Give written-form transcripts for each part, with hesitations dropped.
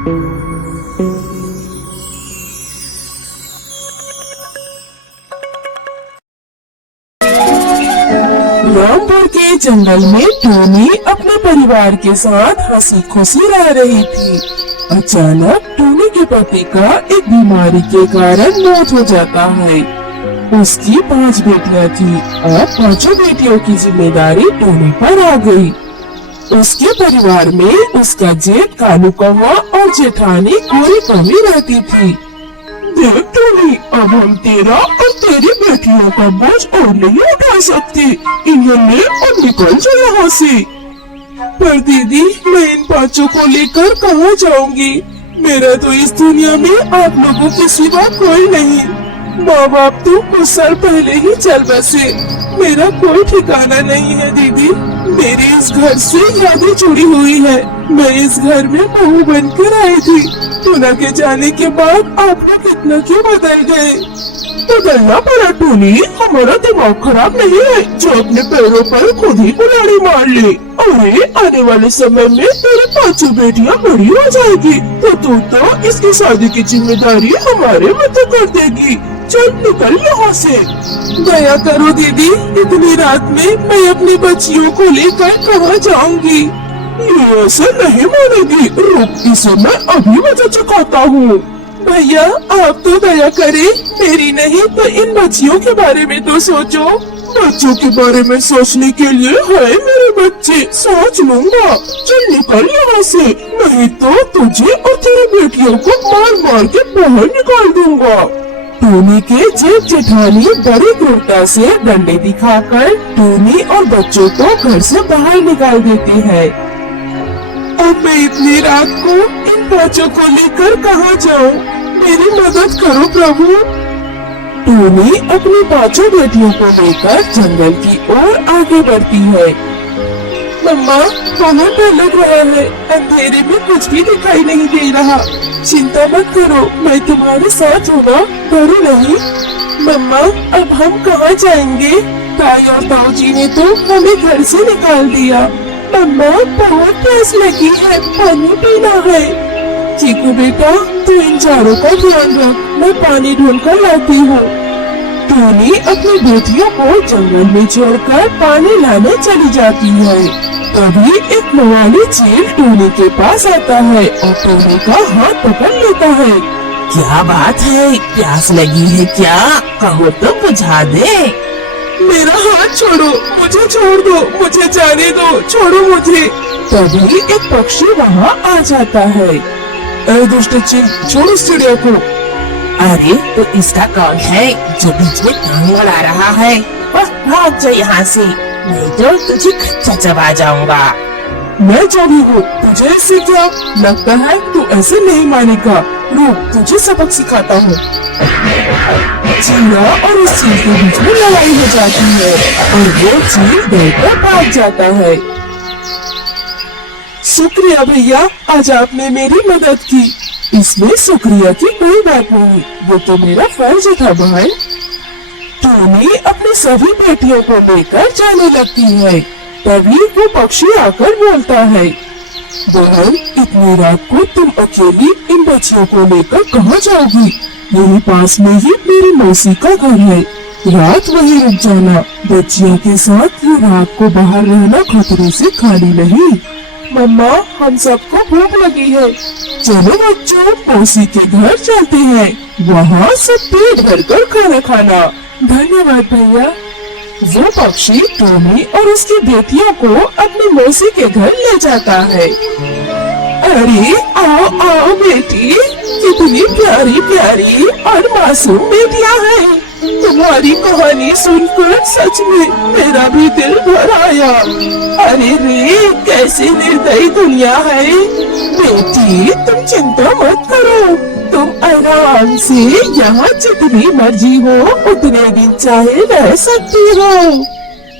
रामपुर के जंगल में टोनी अपने परिवार के साथ हंसी खुशी रह रही थी। अचानक टोनी के पति का एक बीमारी के कारण मौत हो जाता है। उसकी 5 बेटियां थी और 5 बेटियों की जिम्मेदारी टोनी पर आ गई। उसके परिवार में उसका जेठ कालू कौवा और जेठानी गोरी कौवी रहती थी। देख टोनी, अब हम तेरा और तेरी बेटियों का बोझ और नहीं उठा सकते। इन्हें ले और निकल जाओ यहाँ से। पर दीदी, मैं इन 5 को लेकर कहाँ जाऊंगी? मेरा तो इस दुनिया में आप लोगों के सिवा कोई नहीं। माँ बाप तो कुछ साल पहले ही चल बसे। मेरा कोई ठिकाना नहीं है दीदी। मेरे इस घर से यादें जुड़ी हुई है। मैं इस घर में बहू बनकर आई थी। टूना के जाने के बाद आप लोग इतना क्यों बदल गए? बदलना पड़ा टोनी, हमारा दिमाग खराब नहीं है जो अपने पैरों पर खुद ही कुल्हाड़ी मार ले। अरे आने वाले समय में तेरी 5 बेटियां बड़ी हो जाएगी तो तू तो इसकी शादी की जिम्मेदारी हमारे मत कर देगी। चल निकल यहाँ से। दया करो दीदी, इतनी रात में मैं अपनी बच्चियों को लेकर कहाँ जाऊंगी? ये ऐसे नहीं मानेगी। रुक, इसे मैं अभी मजा चुकाता हूँ। भैया आप तो दया करें, मेरी नहीं तो इन बच्चियों के बारे में तो सोचो। बच्चों के बारे में सोचने के लिए है मेरे बच्चे, सोच लूंगा। चल निकल यहाँ से, नहीं तो तुझे और तेरी बेटियों को मार मार के बाहर निकाल दूंगा। टोनी के जेठ जेठानी बड़ी क्रूरता से डंडे दिखाकर टोनी और बच्चों को घर से बाहर निकाल देते हैं। अब मैं इतनी रात को इन 5 को लेकर कहाँ जाऊँ? मेरी मदद करो प्रभु। टोनी अपनी 5 बेटियों को लेकर जंगल की ओर आगे बढ़ती है। मम्मा, बहुत डर लग रहा है। अंधेरे में कुछ भी दिखाई नहीं दे रहा। चिंता मत करो, मैं तुम्हारे साथ हूँ ना, डरो नहीं। मम्मा, अब हम कहाँ जाएंगे? ताई और ताऊजी ने तो हमें घर से निकाल दिया। मम्मा, बहुत प्यास लगी है, पानी पीना है। चीकू बेटा, तू इन चारों का ध्यान रख, मैं पानी ढूंढ कर लाती हूँ। टोनी अपनी बेटियों को जंगल में छोड़कर पानी लाने चली जाती है। तभी एक मवाली चील टोनी के पास आता है और टोनी का हाथ पकड़ लेता है। क्या बात है, प्यास लगी है क्या? कहो तो बुझा दे। मेरा हाथ छोड़ो, मुझे छोड़ दो, मुझे जाने दो, छोड़ो मुझे। तभी एक पक्षी वहाँ आ जाता है। अरे दुष्ट चील, छोड़ो इस चिड़िया को। अरे तो इसका कौन है जो बीच में टांग लड़ा रहा है? बस भाग जा यहाँ से, नहीं तो तुझे खच्चा चबा जाऊंगा। मैं जो भी हूँ, तुझे इससे क्या? लगता है तू ऐसे नहीं मानेगा। रुक, तुझे सबक सिखाता हूँ। चीला और उस चील के बीच में लड़ाई हो जाती है और वो चील डरकर भाग जाता है। शुक्रिया भैया, आज आपने मेरी मदद की। इसमें शुक्रिया की कोई बात नहीं, वो तो मेरा फर्ज था बहन। टोनी अपनी सभी बेटियों को लेकर जाने लगती है। तभी वो पक्षी आकर बोलता है, बहन, इतनी रात को तुम अकेली इन बच्चियों को लेकर कहाँ जाओगी? यही पास में ही मेरी मौसी का घर है, रात वहीं रुक जाना। बच्चियों के साथ ये रात को बाहर रहना खतरे से खाली नहीं। मम्मा, हम सबको भूख लगी है, चलो बच्चों मौसी के घर चलते हैं, वहाँ सब पेट भर कर खाना खाना। धन्यवाद भैया। वो पक्षी टोनी और उसकी बेटियों को अपनी मौसी के घर ले जाता है। अरे आओ आओ बेटी, कितनी प्यारी प्यारी और मासूम बेटियां हैं। तुम्हारी कहानी सुनकर सच में मेरा भी दिल भर आया। अरे रे, कैसी निर्दयी दुनिया है। बेटी, तुम चिंता मत करो, तुम आराम से यहाँ जितनी मर्जी हो उतने दिन चाहे रह सकती हो।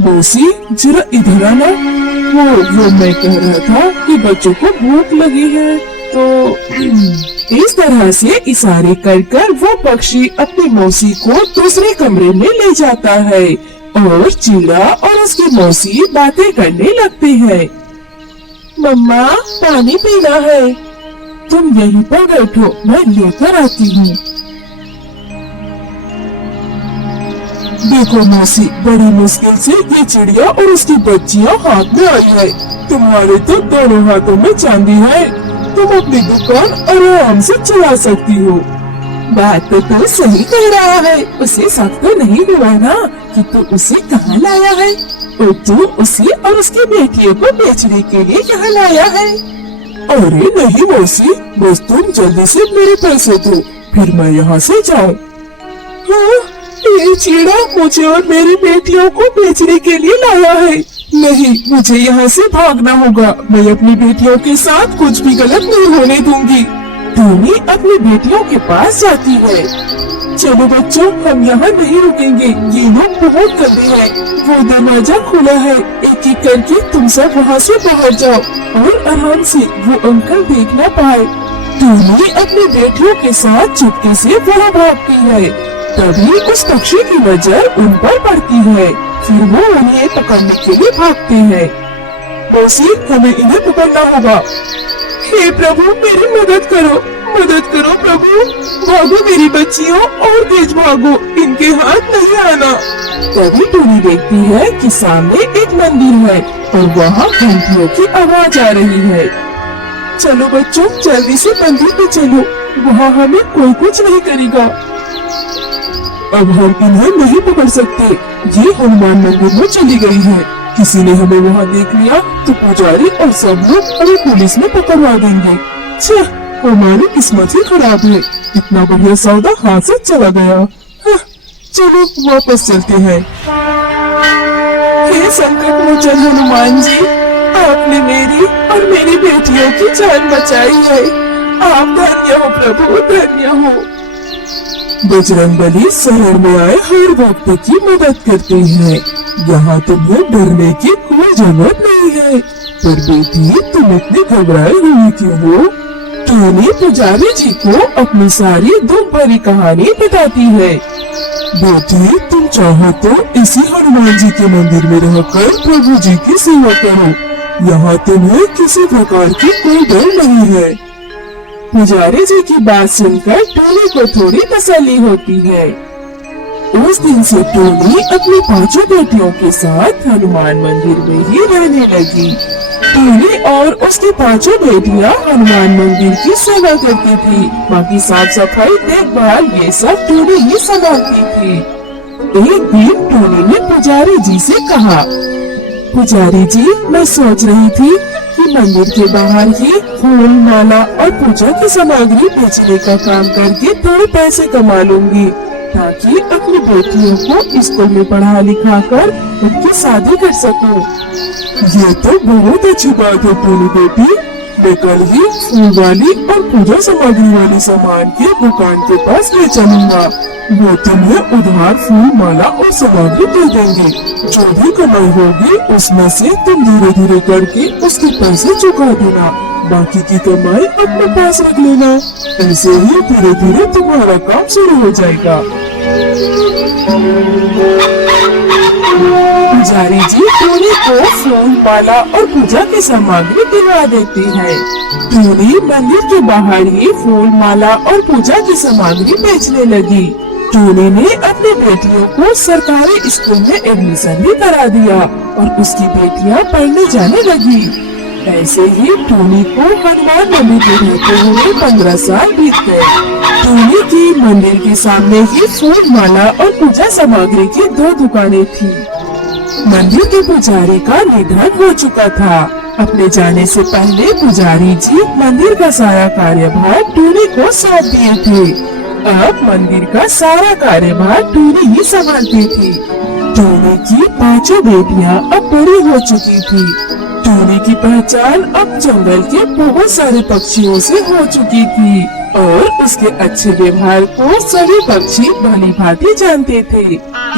मौसी, जरा इधर आना। वो मैं कह रहा था कि बच्चों को भूख लगी है, तो इस तरह से इशारे कर कर वो पक्षी अपनी मौसी को दूसरे कमरे में ले जाता है और चिड़ा और उसकी मौसी बातें करने लगते हैं। मम्मा, पानी पीना है। तुम यहीं पर बैठो, मैं लेकर आती हूँ। देखो मौसी, बड़ी मुश्किल से ये चिड़िया और उसकी बच्चियाँ हाथ में आई है। तुम्हारे तो दोनों हाथों में चांदी है, तुम अपनी दुकान आराम से चला सकती हो। बात तो तू सही कह रहा है, उसे शक तो नहीं हुआ ना कि तू उसे कहाँ लाया है, और तू उसे और उसकी बेटियों को बेचने के लिए यहाँ लाया है। अरे नहीं मौसी, बस तुम जल्दी से मेरे पैसे दो, फिर मैं यहाँ से जाऊँ। हाँ, ये चीड़ा मुझे और मेरी बेटियों को बेचने के लिए लाया है। नहीं, मुझे यहाँ से भागना होगा। मैं अपनी बेटियों के साथ कुछ भी गलत नहीं होने दूंगी। टोनी अपनी बेटियों के पास जाती है। चलो बच्चों, हम यहाँ नहीं रुकेंगे, ये लोग बहुत गंदे हैं। वो दरवाजा खुला है, एक एक करके तुम सब वहाँ से बाहर जाओ और आराम से वो अंकल देख न पाए। टोनी अपनी बेटियों के साथ चुपके से वहाँ भागती है। तभी उस पक्षी की नजर उन पर पड़ती है, फिर वो उन्हें पकड़ने के लिए भागते हैं। मौसी, हमें इन्हें पकड़ना होगा। हे प्रभु, मेरी मदद करो प्रभु, भागो मेरी बच्चियों और तेज भागो, इनके हाथ नहीं आना। तभी टोनी देखती है कि सामने एक मंदिर है और वहाँ घंटियों की आवाज आ रही है। चलो बच्चों, जल्दी से मंदिर पे चलो, वहाँ हमें कोई कुछ नहीं करेगा। अब हम इन्हें नहीं पकड़ सकते, ये हनुमान मंदिर में चली गई है। किसी ने हमें वहाँ देख लिया तो पुजारी और सब लोग हमें पुलिस में पकड़वा देंगे। छह, हमारी किस्मत ही खराब है, इतना बढ़िया सौदा हाथ से चला गया। हाँ, चलो वापस चलते हैं। हे संकट मोचन हनुमान जी, आपने मेरी और मेरी बेटियों की जान बचाई है। आप धन्य हो प्रभु, धन्य हो। बजरंगबली शरण में आए हर भक्त की मदद करते हैं। यहाँ तुम्हें डरने की कोई जरूरत नहीं है। पर बेटी, तुम इतनी घबराई हुई क्यों हो? टोनी पुजारी जी को अपनी सारी दुख भरी कहानी बताती है। बेटी, तुम चाहो तो इसी हनुमान जी के मंदिर में रहकर प्रभु जी की सेवा करो। यहाँ तुम्हें किसी प्रकार की कोई डर नहीं है। पुजारी जी की बात सुनकर टोनी को थोड़ी तसल्ली होती है। उस दिन से टोनी अपनी 5 बेटियों के साथ हनुमान मंदिर में ही रहने लगी। टोनी और उसकी 5 बेटियां हनुमान मंदिर की सेवा करती थी। बाकी साफ सफाई, देखभाल ये सब टोनी ही संभालती थी। एक दिन टोनी ने पुजारी जी से कहा, पुजारी जी, मैं सोच रही थी कि मंदिर के बाहर ही फूल, माला और पूजा की सामग्री बेचने का काम करके थोड़े पैसे कमा लूंगी, ताकि अपनी बेटियों को स्कूल में पढ़ा लिखा कर उनकी शादी कर सकूं। ये तो बहुत अच्छी बात है टोनी बेटी। मैं कल ही फूल वाली और पूजा सामग्री वाली सामान की दुकान के पास ले चलूंगा। वो तुम्हें उधार फूल, माला और सामग्री दे देंगे। जो भी कमाई होगी उसमें से तुम धीरे धीरे करके उसके पैसे चुका देना। बाकी की कमाई अपने पास रख लेना। ऐसे ही धीरे धीरे तुम्हारा काम शुरू हो जाएगा। पुजारी जी टोनी को फूल, माला और पूजा की सामग्री दिलवा देती है। टोनी मंदिर के बाहर ही फूल, माला और पूजा की सामग्री बेचने लगी। टोनी ने अपनी बेटियों को सरकारी स्कूल में एडमिशन भी करा दिया और उसकी बेटियां पढ़ने जाने लगी। ऐसे ही टोनी को हनुमान मंदिर में रहते हुए 15 साल बीत गए। टोनी की मंदिर के सामने ही फूल, माला और पूजा सामग्री की 2 दुकानें थी। मंदिर के पुजारी का निधन हो चुका था। अपने जाने से पहले पुजारी जी मंदिर का सारा कार्यभार टोनी को सौंप दिए थे। अब मंदिर का सारा कार्यभार टोनी ही संभालती थी। टोनी की 5 बेटियां अब बड़ी हो चुकी थी। टोनी की पहचान अब जंगल के बहुत सारे पक्षियों से हो चुकी थी और उसके अच्छे व्यवहार को सभी पक्षी भली भांति जानते थे।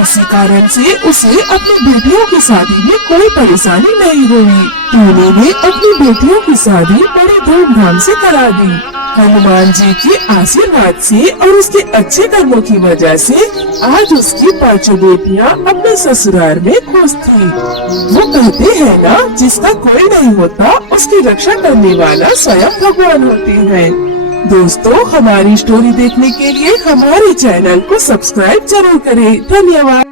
इसी कारण से उसे अपनी बेटियों की शादी में कोई परेशानी नहीं हुई। टोनी ने अपनी बेटियों की शादी बड़े धूमधाम से करा दी। हनुमान जी के आशीर्वाद से और उसके अच्छे कर्मों की वजह से आज उसकी पांचों बेटियां अपने ससुराल में खुश थी। वो कहते हैं ना, जिसका कोई नहीं होता उसकी रक्षा करने वाला स्वयं भगवान होते हैं। दोस्तों, हमारी स्टोरी देखने के लिए हमारे चैनल को सब्सक्राइब जरूर करें। धन्यवाद।